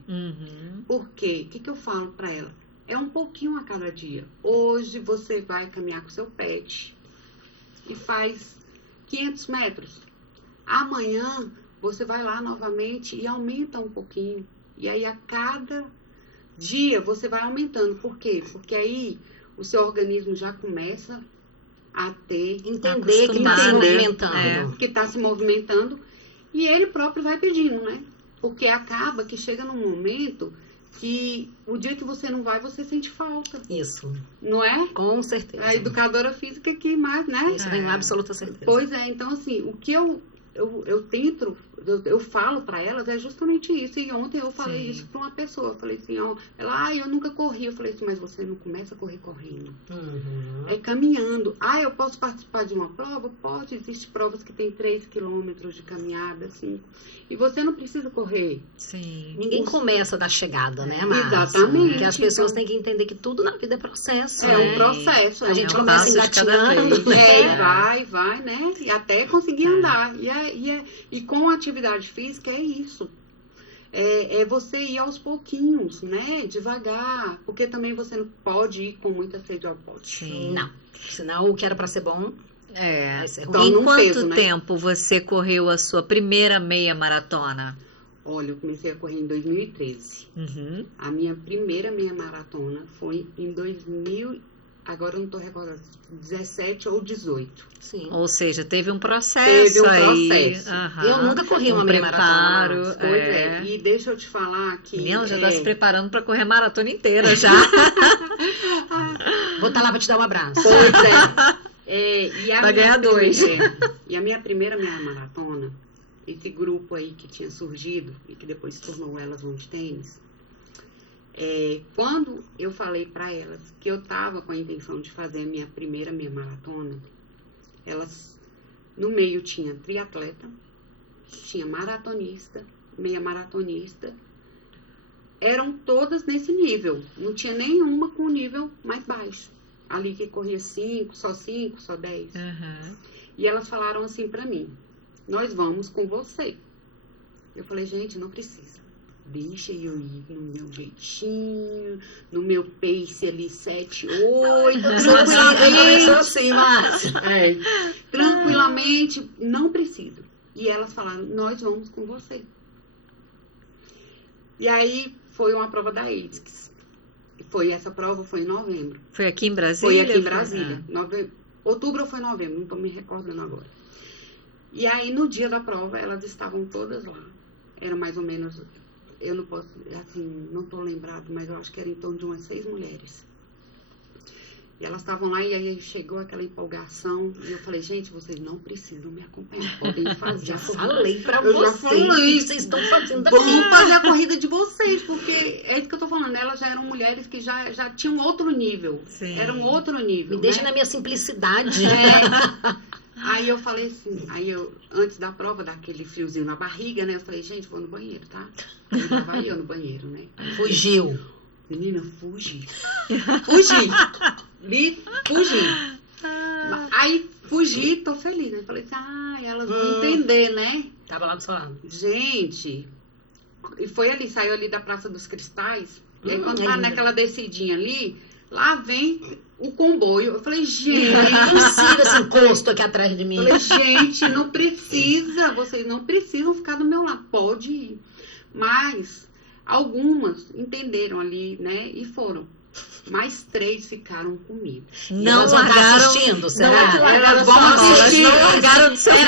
Por quê? O que eu falo para ela? É um pouquinho a cada dia. Hoje você vai caminhar com seu pet e faz 500 metros. Amanhã você vai lá novamente e aumenta um pouquinho. E aí a cada dia você vai aumentando. Por quê? Porque aí o seu organismo já começa a ter... Entender que está se acostumado, movimentando. Que está se movimentando. E ele próprio vai pedindo, né? Porque acaba que chega num momento que o dia que você não vai, você sente falta. Isso, Não é? com certeza. A educadora física que mais, né? Isso tem absoluta certeza. Pois é, então assim, o que eu tento, eu falo para elas é justamente isso. E ontem eu falei isso para uma pessoa. Eu falei assim, ela, eu nunca corri. Eu falei assim, mas você não começa a correr correndo. É caminhando. Eu posso participar de uma prova? Pode. Existem provas que tem 3 quilômetros de caminhada, assim. E você não precisa correr. Sim. Ninguém começa da chegada, né, Márcia? Exatamente. Porque as pessoas Então, têm que entender que tudo na vida é processo. é né? um processo. A gente um começa passo de cada engatinhando, vez. né? Vai, né? E até conseguir andar. E com a atividade física é isso. É você ir aos pouquinhos, né? Devagar. Porque também você não pode ir com muita sede ao pote. Sim. Não. Senão o que era pra ser bom vai ser ruim. Então, Em num quanto peso, né? tempo você correu a sua primeira meia maratona? Olha, eu comecei a correr em 2013. A minha primeira meia maratona foi em 2000, agora eu não estou recordando, 17 ou 18. Sim. Ou seja, teve um processo Teve um aí. processo. Aham. Eu nunca corri uma Um meia maratona. preparo. Márcia. Pois é. E deixa eu te falar que... Menina, já está se preparando para correr a maratona inteira já. Vou estar lá pra te dar um abraço. Pois é. E a Vai minha ganhar 2. E a minha primeira meia maratona, esse grupo aí que tinha surgido e que depois se tornou Elas Vão de Tênis, quando eu falei para elas que eu tava com a intenção de fazer a minha primeira meia maratona, elas, no meio tinha triatleta, tinha maratonista, meia maratonista, eram todas nesse nível, não tinha nenhuma com nível mais baixo. Ali que corria 5, só 10. E elas falaram assim pra mim, nós vamos com você. Eu falei, gente, não precisa. Deixa eu ir no meu jeitinho, no meu pace ali, 7, 8, Eu sou tranquilamente. assim, Márcia. Tranquilamente, não precisa. E elas falaram, nós vamos com você. E aí foi uma prova da ASICS. Essa prova foi em novembro. Foi aqui em Brasília? Foi aqui em Brasília. Outubro ou foi novembro, não estou me recordando agora. E aí, no dia da prova, elas estavam todas lá. Era mais ou menos, eu não posso, assim, não estou lembrado, mas eu acho que era em torno de umas 6 mulheres. E elas estavam lá e aí chegou aquela empolgação. E eu falei, gente, vocês não precisam me acompanhar, podem fazer. Já falei pra Eu já vocês. falei. O que vocês estão fazendo aqui? Vamos fazer a corrida de vocês, porque é isso que eu tô falando. Elas já eram mulheres que já tinham outro nível. Sim. Era um outro nível. Me deixa né? na minha simplicidade. Aí eu falei assim, antes da prova, daquele friozinho na barriga, né? Eu falei, gente, vou no banheiro, tá? E tava eu no banheiro, né? Fugiu. Menina, fugi. Fugi. Aí fugi, tô feliz, né? Falei assim, elas vão entender, né? Tava lá do seu lado. Gente, e foi ali, saiu ali da Praça dos Cristais. E aí quando é tá linda. naquela descidinha ali, lá vem o comboio. Eu falei, gente, Não siga esse encosto aqui atrás de mim. falei, gente, não precisa, vocês não precisam ficar do meu lado, pode ir. Mas algumas entenderam ali, né, e foram. Mais 3 ficaram comigo. Não Elas vão estar largaram. assistindo, Não será? é que largaram Elas só vão a mão, elas assistir. não largaram do seu pé.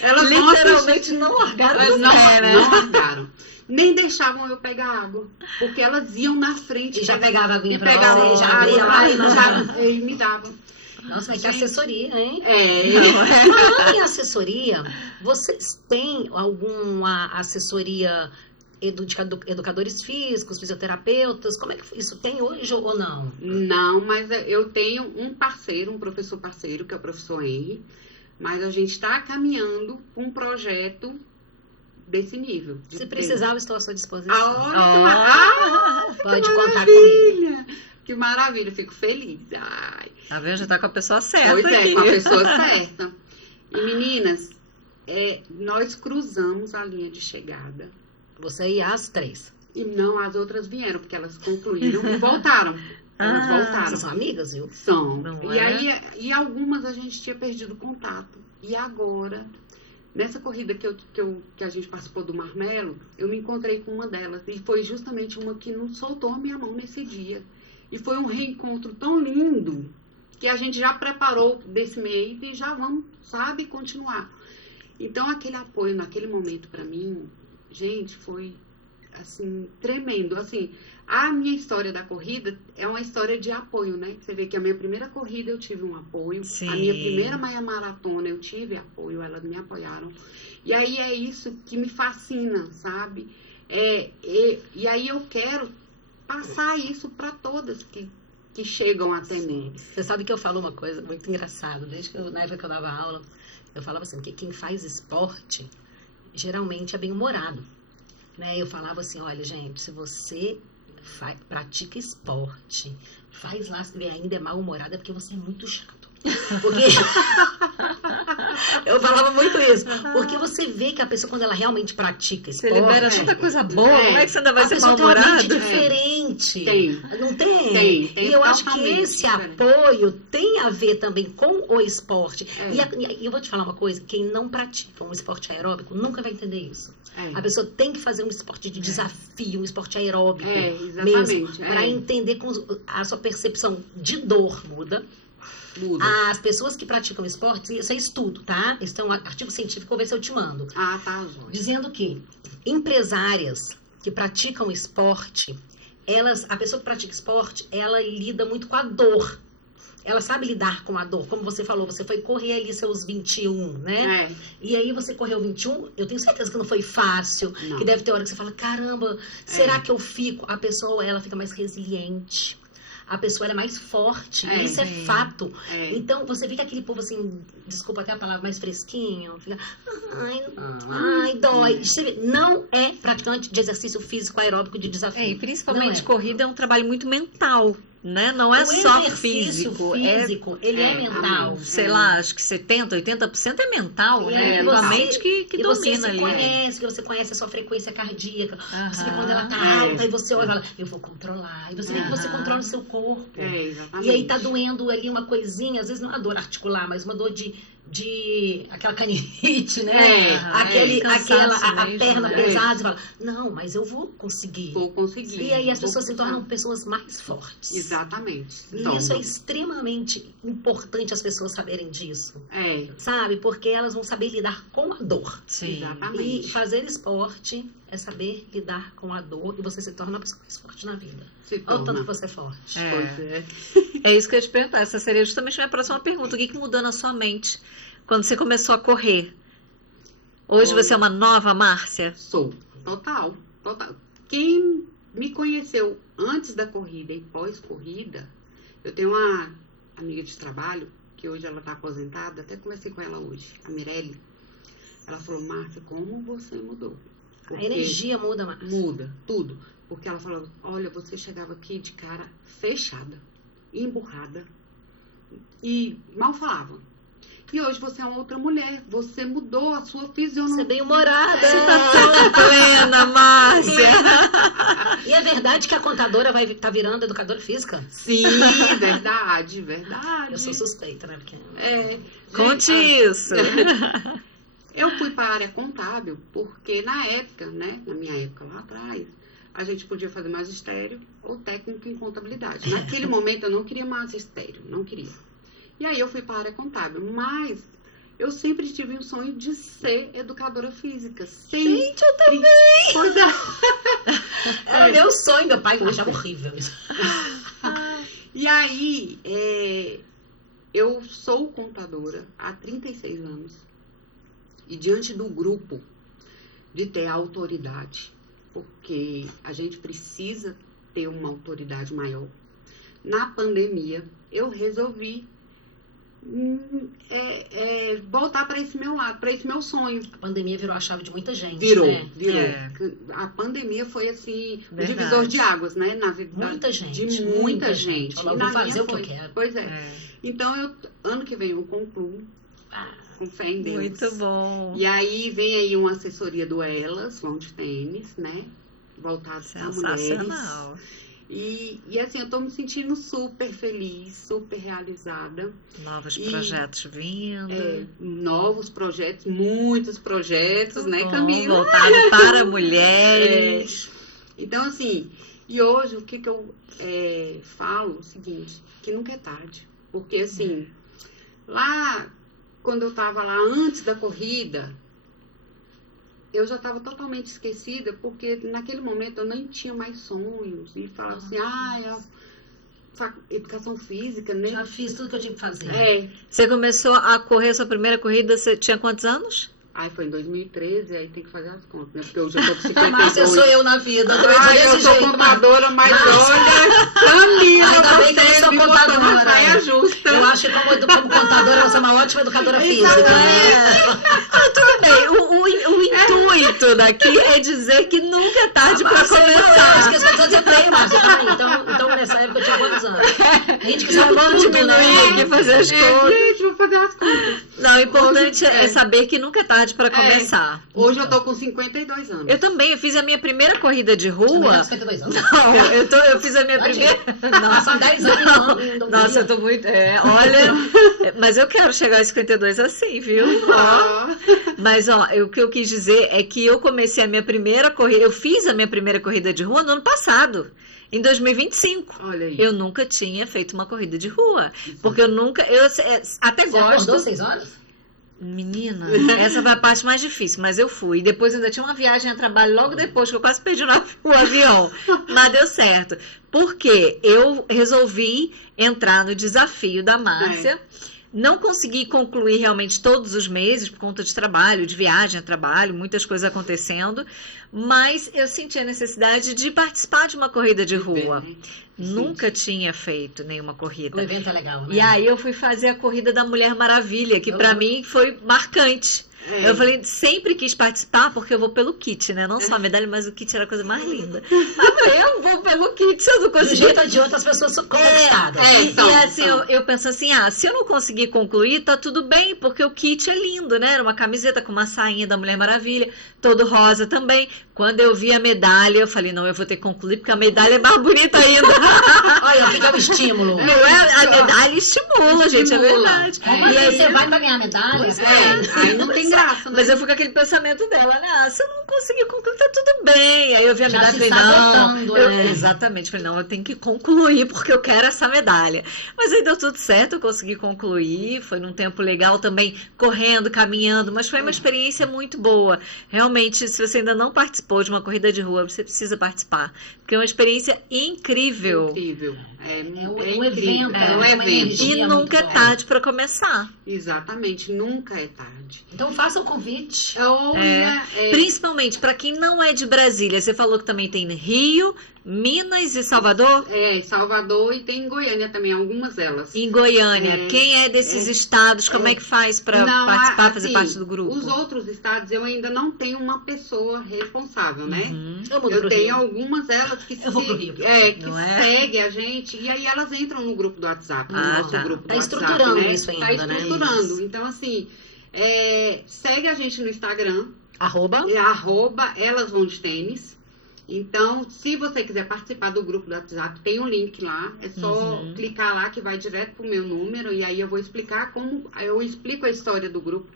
Elas vão assistir. Literalmente não largaram Elas do não, pé, né? não largaram. Nem deixavam eu pegar água. Porque elas iam na frente. E já pegava a aguinha e pra pegavam você, já abria lá e não já, e me davam. Nossa, mas que assessoria, hein? É. Falando em assessoria, vocês têm alguma assessoria educadores físicos, fisioterapeutas? Como é que isso tem hoje ou não? Não, mas eu tenho um parceiro, um professor parceiro, que é o professor Henry. Mas a gente está caminhando com um projeto desse nível. Se precisar, eu estou à sua disposição. Pode contar comigo. Maravilha! Que maravilha, fico feliz. Ai. Tá vendo? Já tá com a pessoa certa Pois é, aqui. com a pessoa certa. E meninas, nós cruzamos a linha de chegada. Você e as 3. E não, as outras vieram, porque elas concluíram e voltaram. Elas voltaram. Vocês são amigas, viu? São. Não E é? aí, e algumas a gente tinha perdido contato. E agora, nessa corrida que a gente participou do Marmelo, eu me encontrei com uma delas. E foi justamente uma que não soltou a minha mão nesse dia. E foi um reencontro tão lindo que a gente já preparou desse mês e já vamos, sabe, continuar. Então, aquele apoio naquele momento para mim, gente, foi assim, tremendo. Assim, a minha história da corrida é uma história de apoio, né? Você vê que a minha primeira corrida eu tive um apoio, Sim. a minha primeira meia maratona eu tive apoio, elas me apoiaram. E aí é isso que me fascina, sabe? E aí eu quero passar isso para todas que chegam até mim. Você sabe que eu falo uma coisa muito engraçada. Desde que na época que eu dava aula, eu falava assim, que quem faz esporte geralmente é bem-humorado. Né? Eu falava assim, olha, gente, se você pratica esporte, faz lá, se ainda é mal-humorado, é porque você é muito chato. Porque eu falava muito isso. Porque você vê que a pessoa, quando ela realmente pratica Você esporte, libera tanta coisa boa, como é que você ainda vai a ser pessoa tem uma mente mal-humorada? diferente. Tem. Não tem? Tem E eu acho que totalmente esse diferente. apoio tem a ver também com o esporte. É. E eu vou te falar uma coisa, quem não pratica um esporte aeróbico nunca vai entender isso. É. A pessoa tem que fazer um esporte de desafio, um esporte aeróbico Exatamente. mesmo, para entender com a sua percepção de dor muda. Muda. As pessoas que praticam esporte, isso é estudo, tá? Isso é um artigo científico, vou ver se eu te mando. Ah, tá, jóia. Dizendo que empresárias que praticam esporte, a pessoa que pratica esporte, ela lida muito com a dor. Ela sabe lidar com a dor. Como você falou, você foi correr ali seus 21, né? E aí você correu 21, eu tenho certeza que não foi fácil. Não. Que deve ter hora que você fala, caramba, será que eu fico? A pessoa, ela fica mais resiliente. A pessoa ela é mais forte. Isso é fato. Então, você vê que aquele povo assim, desculpa até a palavra, mais fresquinho. Fica, ai, dói. Você vê, não é praticante de exercício físico aeróbico de desafio. E principalmente Não é. corrida é um trabalho muito mental, né? Não é O só exercício físico. ele é mental. Sei lá, acho que 70%, 80% é mental, né? É E a você- mente que E você domina se ali. conhece, você conhece a sua frequência cardíaca. Você vê Aham. quando ela tá alta, e você olha e fala, eu vou controlar. E você vê que você Aham. controla o seu corpo. Exatamente. E aí tá doendo ali uma coisinha, às vezes não é uma dor articular, mas uma dor de aquela canite, né? Cansaço A mesmo, perna né? pesada, você fala, não, mas eu vou conseguir. Vou conseguir. E aí as Vou pessoas se tornam conseguir. pessoas mais fortes. Exatamente. E isso é extremamente importante as pessoas saberem disso. Sabe? Porque elas vão saber lidar com a dor. Sim. Exatamente. E fazer esporte é saber lidar com a dor e você se torna uma pessoa mais forte na vida. Se Olha o torna. tanto que você é forte. Pois é. É isso que eu ia te perguntar. Essa seria justamente a minha próxima pergunta. O que mudou na sua mente quando você começou a correr? Hoje Olha. você é uma nova Márcia? Sou. Total. Quem me conheceu antes da corrida e pós-corrida, eu tenho uma amiga de trabalho que hoje ela está aposentada, até conversei com ela hoje, a Mirelle. Ela falou, Márcia, como você mudou? A energia muda, Márcia. Muda, tudo. Porque ela falou, olha, você chegava aqui de cara fechada, emburrada, e mal falava. E hoje você é uma outra mulher, você mudou a sua fisionomia. Você é bem-humorada. Você tá tão plena, Márcia. E é verdade que a contadora vai estar virando educadora física? Sim, verdade, verdade. Eu sou suspeita, né? Porque... Conte isso. Eu fui para a área contábil porque na época, né, na minha época lá atrás, a gente podia fazer magistério ou técnico em contabilidade. Naquele momento eu não queria magistério, não queria. E aí eu fui para a área contábil, mas eu sempre tive um sonho de ser educadora física. Gente, eu também! Pois é. Era meu sonho, meu pai me achava horrível isso. E aí, eu sou contadora há 36 anos. E diante do grupo, de ter autoridade, porque a gente precisa ter uma autoridade maior. Na pandemia, eu resolvi voltar para esse meu lado, para esse meu sonho. A pandemia virou a chave de muita gente, Virou. né? A pandemia foi assim, o Verdade. divisor de águas, né? Na vida Muita gente. de muita gente. Falou, E vou na fazer minha o que eu foi. quero. Pois é. Então, ano que vem eu concluo, com fé em Deus. Muito bom. E aí vem aí uma assessoria do Elas, Lounge Tênis, né? Voltado para mulheres. Sensacional. E assim, eu tô me sentindo super feliz, super realizada. Novos projetos vindo. Novos projetos, muitos projetos, né, Bom, Camila? voltado para mulheres. Então, assim, e hoje o que eu falo é o seguinte, que nunca é tarde. Porque, assim, lá, quando eu tava lá antes da corrida, eu já estava totalmente esquecida, porque naquele momento eu nem tinha mais sonhos. E falava assim, educação física, né? Já fiz tudo que eu tinha que fazer. Você começou a correr sua primeira corrida, você tinha quantos anos? Aí foi em 2013, aí tem que fazer as contas, né? Porque eu já tô com 52. Márcia, sou eu na vida. Eu sou contadora, mas olha, Camila, ainda bem que eu não sou contadora. Saia justa. Eu acho que como contadora, você é uma ótima educadora física. Tudo bem. O intuito daqui é dizer que nunca é tarde para começar. Eu esqueci que eu tô dizendo pra ele, Márcia. Então, nessa época eu tinha quantos anos? A gente que sabe Vamos tudo, diminuir né? aqui, fazer as contas. Gente, vou fazer as contas. Não, o importante é saber que nunca é tarde para começar. Hoje eu tô com 52 anos. Eu também, eu fiz a minha primeira corrida de Você não rua. tem 52 anos? Não, eu fiz a minha primeira. Passam 10 anos. Nossa, eu tô muito. Olha, mas eu quero chegar aos 52 assim, viu? Mas, o que eu quis dizer é que eu comecei a minha primeira corrida. Eu fiz a minha primeira corrida de rua no ano passado. Em 2025. Olha aí. Eu nunca tinha feito uma corrida de rua. Porque eu nunca. Eu até Você gosto. acordou 6 horas? Menina, essa foi a parte mais difícil, mas eu fui. Depois ainda tinha uma viagem a trabalho logo depois, que eu quase perdi o avião. Mas deu certo. Porque eu resolvi entrar no desafio da Márcia. Não consegui concluir realmente todos os meses por conta de trabalho, de viagem a trabalho, muitas coisas acontecendo, mas eu senti a necessidade de participar de uma corrida de rua. Nunca tinha feito nenhuma corrida. O evento é legal, né? E aí eu fui fazer a corrida da Mulher Maravilha, que pra mim foi marcante. Eu falei, sempre quis participar, porque eu vou pelo kit, né? Não só a medalha, mas o kit era a coisa mais linda. Eu falei, eu vou pelo kit, se eu não De conseguir. jeito ou de outro, as pessoas são conquistadas. E assim, eu penso assim, se eu não conseguir concluir, tá tudo bem, porque o kit é lindo, né? Era uma camiseta com uma sainha da Mulher Maravilha, todo rosa também. Quando eu vi a medalha, eu falei, não, eu vou ter que concluir, porque a medalha é mais bonita ainda. Olha, fica o estímulo. Não é? A medalha estimula, gente, é verdade. E aí você vai pra ganhar a medalha? Aí não tem graça, né? Mas eu fui com aquele pensamento dela, né? Se eu não conseguir concluir, tá tudo bem. Aí eu vi a medalha e falei, sabotando, né? Exatamente. Falei, não, eu tenho que concluir, porque eu quero essa medalha. Mas aí deu tudo certo, eu consegui concluir. Foi num tempo legal também, correndo, caminhando. Mas foi uma experiência muito boa. Realmente, se você ainda não participou participou de uma corrida de rua, você precisa participar. Porque é uma experiência incrível. Incrível. É um incrível. evento, É um uma evento. energia. E é nunca é muito tarde para começar. Exatamente, nunca é tarde. Então faça o convite. Olha, Principalmente para quem não é de Brasília. Você falou que também tem Rio, Minas e Salvador? Salvador e tem em Goiânia também, algumas delas. Em Goiânia. Quem é desses estados, como é que faz para Não, participar, fazer assim, parte do grupo? Os outros estados eu ainda não tenho uma pessoa responsável, né? Uhum. Eu tenho algumas delas que, Eu vou pro Rio. que Não é? seguem a gente e aí elas entram no grupo do WhatsApp, no Ah, nosso tá. grupo do Tá WhatsApp, estruturando né? isso ainda, Tá né? estruturando. Isso. Então, assim, segue a gente no Instagram, Arroba. @elas vão de tênis. Então, se você quiser participar do grupo do WhatsApp, tem um link lá. É só clicar lá que vai direto pro meu número e aí eu vou explicar eu explico a história do grupo.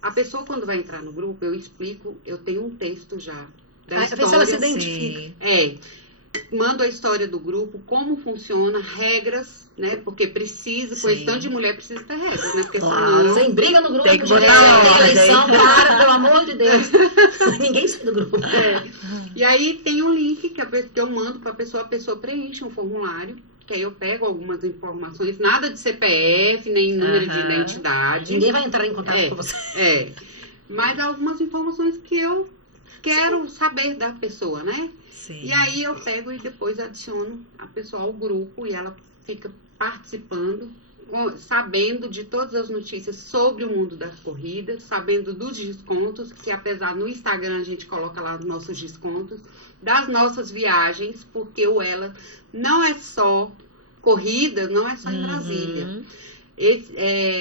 A pessoa quando vai entrar no grupo, eu tenho um texto já da Ver história. se ela se identifica. Sim. Mando a história do grupo, como funciona, regras, né? Porque precisa, com esse Sim. tanto de mulher, precisa ter regras, né? Porque Claro. senão... Sem briga no grupo, Tem que já botar tem ordem. eleição, para, pelo amor de Deus. Ninguém sai do grupo. E aí tem um link que eu mando para a pessoa preenche um formulário, que aí eu pego algumas informações, nada de CPF, nem número de identidade. Ninguém vai entrar em contato com você. Mas algumas informações que eu quero saber da pessoa, né? Sim. E aí eu pego e depois adiciono a pessoa ao grupo e ela fica participando, sabendo de todas as notícias sobre o mundo das corridas, sabendo dos descontos, que apesar no Instagram a gente coloca lá os nossos descontos, das nossas viagens, porque o Ela não é só corrida, não é só em Brasília.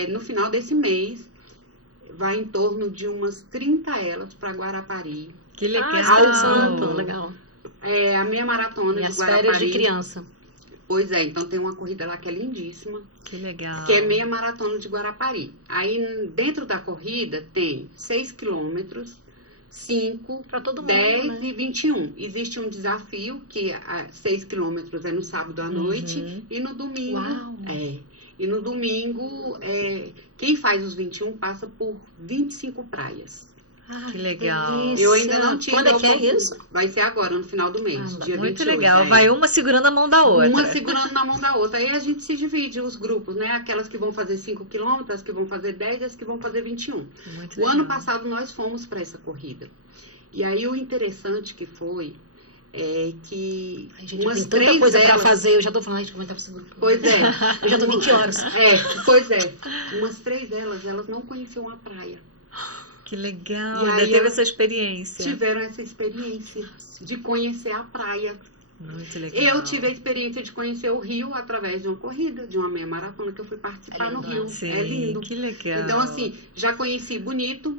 No final desse mês, vai em torno de umas 30 elas para Guarapari. Que legal. Espírito Santo, legal. A meia maratona Minhas de Guarapari. férias de criança. Pois é, então tem uma corrida lá que é lindíssima, Que legal. que é meia maratona de Guarapari. Aí dentro da corrida tem 6 quilômetros, 5, Pra todo mundo, 10 né? e 21. Existe um desafio que 6 quilômetros é no sábado à noite e no domingo. Uau. E no domingo, quem faz os 21 passa por 25 praias. Que legal. delícia. Eu ainda não tive. Quando é a que é oportunidade. isso? Vai ser agora, no final do mês, dia Muito 28. legal. Vai uma segurando a mão da outra. Uma segurando na mão da outra. Aí a gente se divide os grupos, né? Aquelas que vão fazer 5 quilômetros, as que vão fazer 10 e as que vão fazer 21. Muito O legal. ano passado nós fomos para essa corrida. E aí o interessante que foi que Ai, gente, umas tem tanta 3 coisa pra delas... fazer. Eu já tô falando, ai, de comentar pra você. Pois é. Eu já tô 20 horas. Pois é. Umas 3 delas, elas não conheciam a praia. Que legal. E Ainda aí teve eu essa experiência. Tiveram essa experiência de conhecer a praia. Muito legal. Eu tive a experiência de conhecer o Rio através de uma corrida, de uma meia maratona que eu fui participar no Rio. Sim, É lindo. que legal. Então, assim, já conheci Bonito,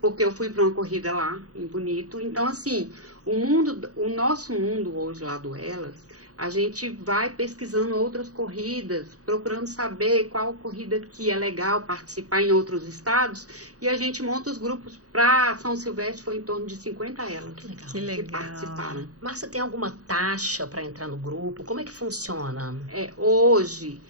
porque eu fui para uma corrida lá em Bonito. Então, assim, o nosso mundo hoje lá do Elas, a gente vai pesquisando outras corridas, procurando saber qual corrida que é legal participar em outros estados, e a gente monta os grupos. Para São Silvestre foi em torno de 50 elas Que legal. participaram. Márcia, tem alguma taxa para entrar no grupo? Como é que funciona? Hoje,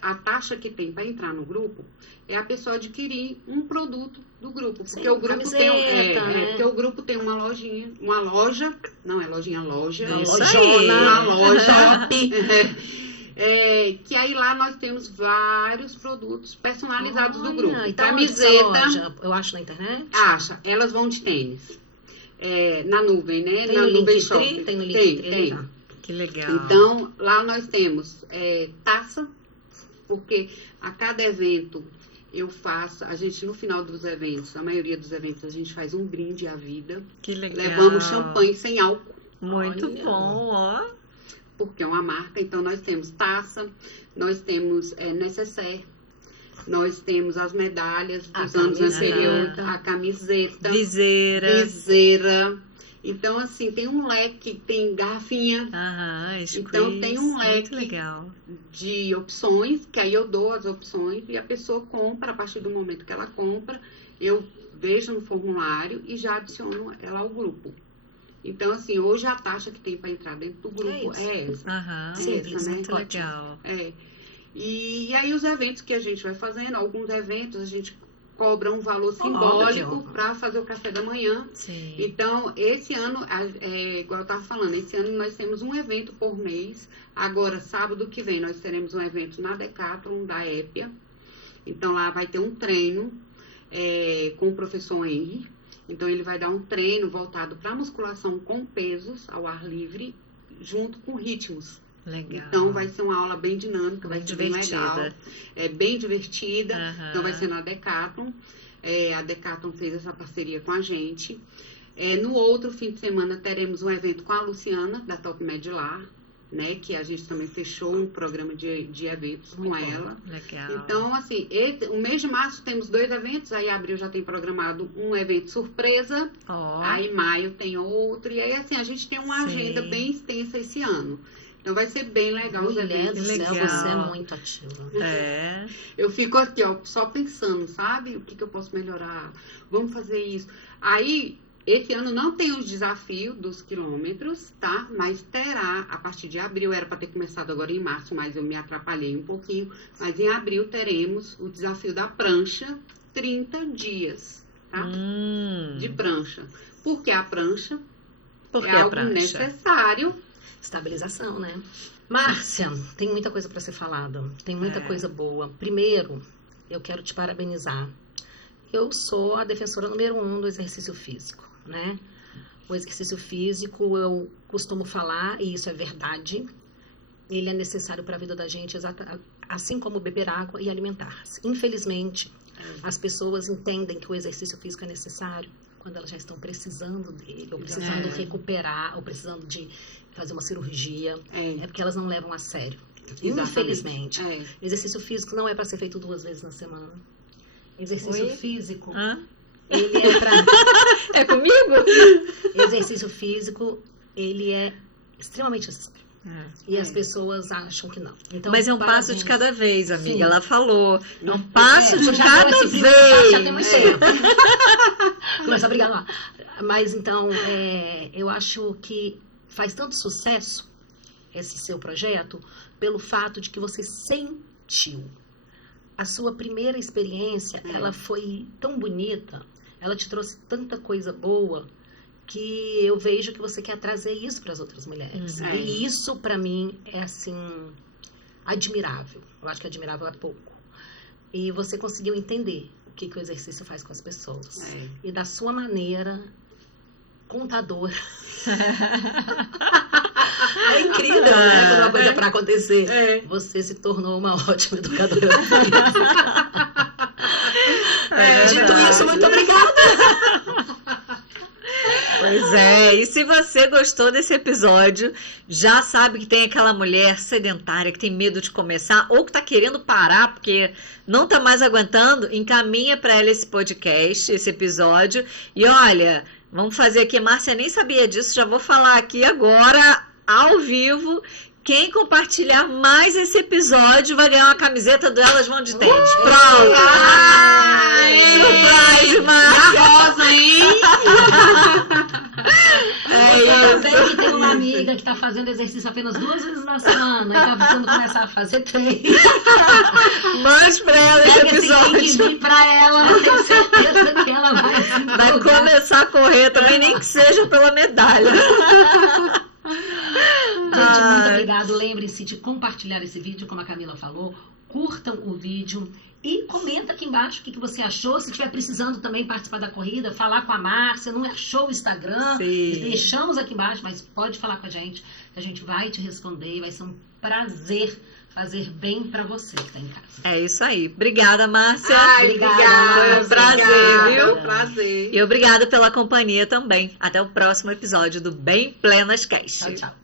a taxa que tem para entrar no grupo é a pessoa adquirir um produto do grupo. Porque Sim, o grupo camiseta, né? porque o grupo tem uma lojinha, uma loja, não é lojinha, loja, Uma Isso lojona, aí. uma loja, Shopping. que aí lá nós temos vários produtos personalizados do grupo. Então, essa loja, eu acho na internet. Elas vão de tênis. Na nuvem, né? Tem na no nuvem Linktree? shopping. Tem no Linktree, Tem. já. Que legal. Então, lá nós temos taça, porque a cada evento a gente no final dos eventos, a maioria dos eventos, a gente faz um brinde à vida. Que legal. Levamos champanhe sem álcool, Muito Olha. bom, ó. porque é uma marca. Então, nós temos taça, nós temos necessaire, nós temos as medalhas dos anos anteriores, a camiseta, viseira. Então, assim, tem um leque, tem garrafinha Então, tem um leque. Muito legal. de opções, que aí eu dou as opções e a pessoa compra. A partir do momento que ela compra, eu vejo no formulário e já adiciono ela ao grupo. Então, assim, hoje a taxa que tem para entrar dentro do grupo é essa. Simples, né? muito Ótimo. legal. E aí os eventos que a gente vai fazendo, alguns eventos a gente cobra um valor simbólico para fazer o café da manhã. Sim. Então, esse ano, igual eu estava falando, esse ano nós temos um evento por mês. Agora, sábado que vem, nós teremos um evento na Decathlon da Épia. Então, lá vai ter um treino com o professor Henry. Então, ele vai dar um treino voltado para musculação com pesos ao ar livre, junto com ritmos. Legal. Então, vai ser uma aula bem dinâmica, Bem vai ser bem legal. Bem divertida. Aham. Então, vai ser na Decathlon. A Decathlon fez essa parceria com a gente. No outro fim de semana, teremos um evento com a Luciana, da Top Medilar, né? Que a gente também fechou um programa de eventos com ela. Legal. Então, assim, o mês de março temos 2 eventos, aí abril já tem programado um evento surpresa, aí maio tem outro, e aí, assim, a gente tem uma agenda bem extensa esse ano. Então, vai ser bem legal os eventos. Mulher do céu, você é muito ativa. Eu fico aqui, ó, só pensando, sabe? O que eu posso melhorar? Vamos fazer isso. Aí, esse ano não tem o desafio dos quilômetros, tá? Mas terá, a partir de abril, era para ter começado agora em março, mas eu me atrapalhei um pouquinho. Mas em abril teremos o desafio da prancha, 30 dias, tá? De prancha. Por que a prancha? Por que é a algo prancha? necessário. Estabilização, né? Márcia, tem muita coisa para ser falada, tem muita coisa boa. Primeiro, eu quero te parabenizar. Eu sou a defensora número 1 do exercício físico, né? O exercício físico, eu costumo falar, e isso é verdade, ele é necessário para a vida da gente, assim como beber água e alimentar-se. Infelizmente, as pessoas entendem que o exercício físico é necessário quando elas já estão precisando dele, ou precisando recuperar, ou precisando de fazer uma cirurgia, é porque elas não levam a sério. Exatamente. Infelizmente. Exercício físico não é para ser feito 2 vezes na semana. Exercício físico, ele é para... É comigo? Exercício físico, ele é extremamente necessário. E as pessoas acham que não. Então, mas é um parabéns. passo de cada vez, amiga. Sim. Ela falou. É um passo de já cada deu esse primeiro passo, já tem muito vez. tempo. Começa a brigar lá. Mas então, eu acho que faz tanto sucesso esse seu projeto pelo fato de que você sentiu. A sua primeira experiência, ela foi tão bonita, ela te trouxe tanta coisa boa, que eu vejo que você quer trazer isso para as outras mulheres. E isso, para mim, é, assim, admirável. Eu acho que admirável é pouco. E você conseguiu entender o que o exercício faz com as pessoas. E da sua maneira, contadora. É incrível, né? Quando uma coisa para acontecer. Você se tornou uma ótima educadora. Dito isso, muito obrigada. Pois é, e se você gostou desse episódio, já sabe que tem aquela mulher sedentária que tem medo de começar ou que tá querendo parar porque não tá mais aguentando, encaminha para ela esse podcast, esse episódio. E olha, vamos fazer aqui, Márcia nem sabia disso, já vou falar aqui agora, ao vivo. Quem compartilhar mais esse episódio vai ganhar uma camiseta do Elas Vão de Tênis. Pronto! Surprise, Márcia! Rosa, hein? Você também que tem uma amiga que tá fazendo exercício apenas 2 vezes na semana e tá precisando começar a fazer 3. Mande pra ela esse Pega esse link e episódio. vi pra ela, eu tenho certeza que ela vai se Vai empolgar. começar a correr também, nem que seja pela medalha. Gente, muito obrigado. Lembre-se de compartilhar esse vídeo, como a Camila falou. Curtam o vídeo e comenta aqui embaixo o que você achou. Se estiver precisando também participar da corrida, falar com a Márcia, não achou o Instagram, Sim. deixamos aqui embaixo, mas pode falar com a gente, que a gente vai te responder e vai ser um prazer fazer bem pra você que tá em casa. É isso aí. Obrigada, Márcia. Ai, Obrigada, obrigada. Foi um prazer, Obrigada, viu? um prazer. E obrigada pela companhia também. Até o próximo episódio do Bem Plenas Cast. Tchau, tchau.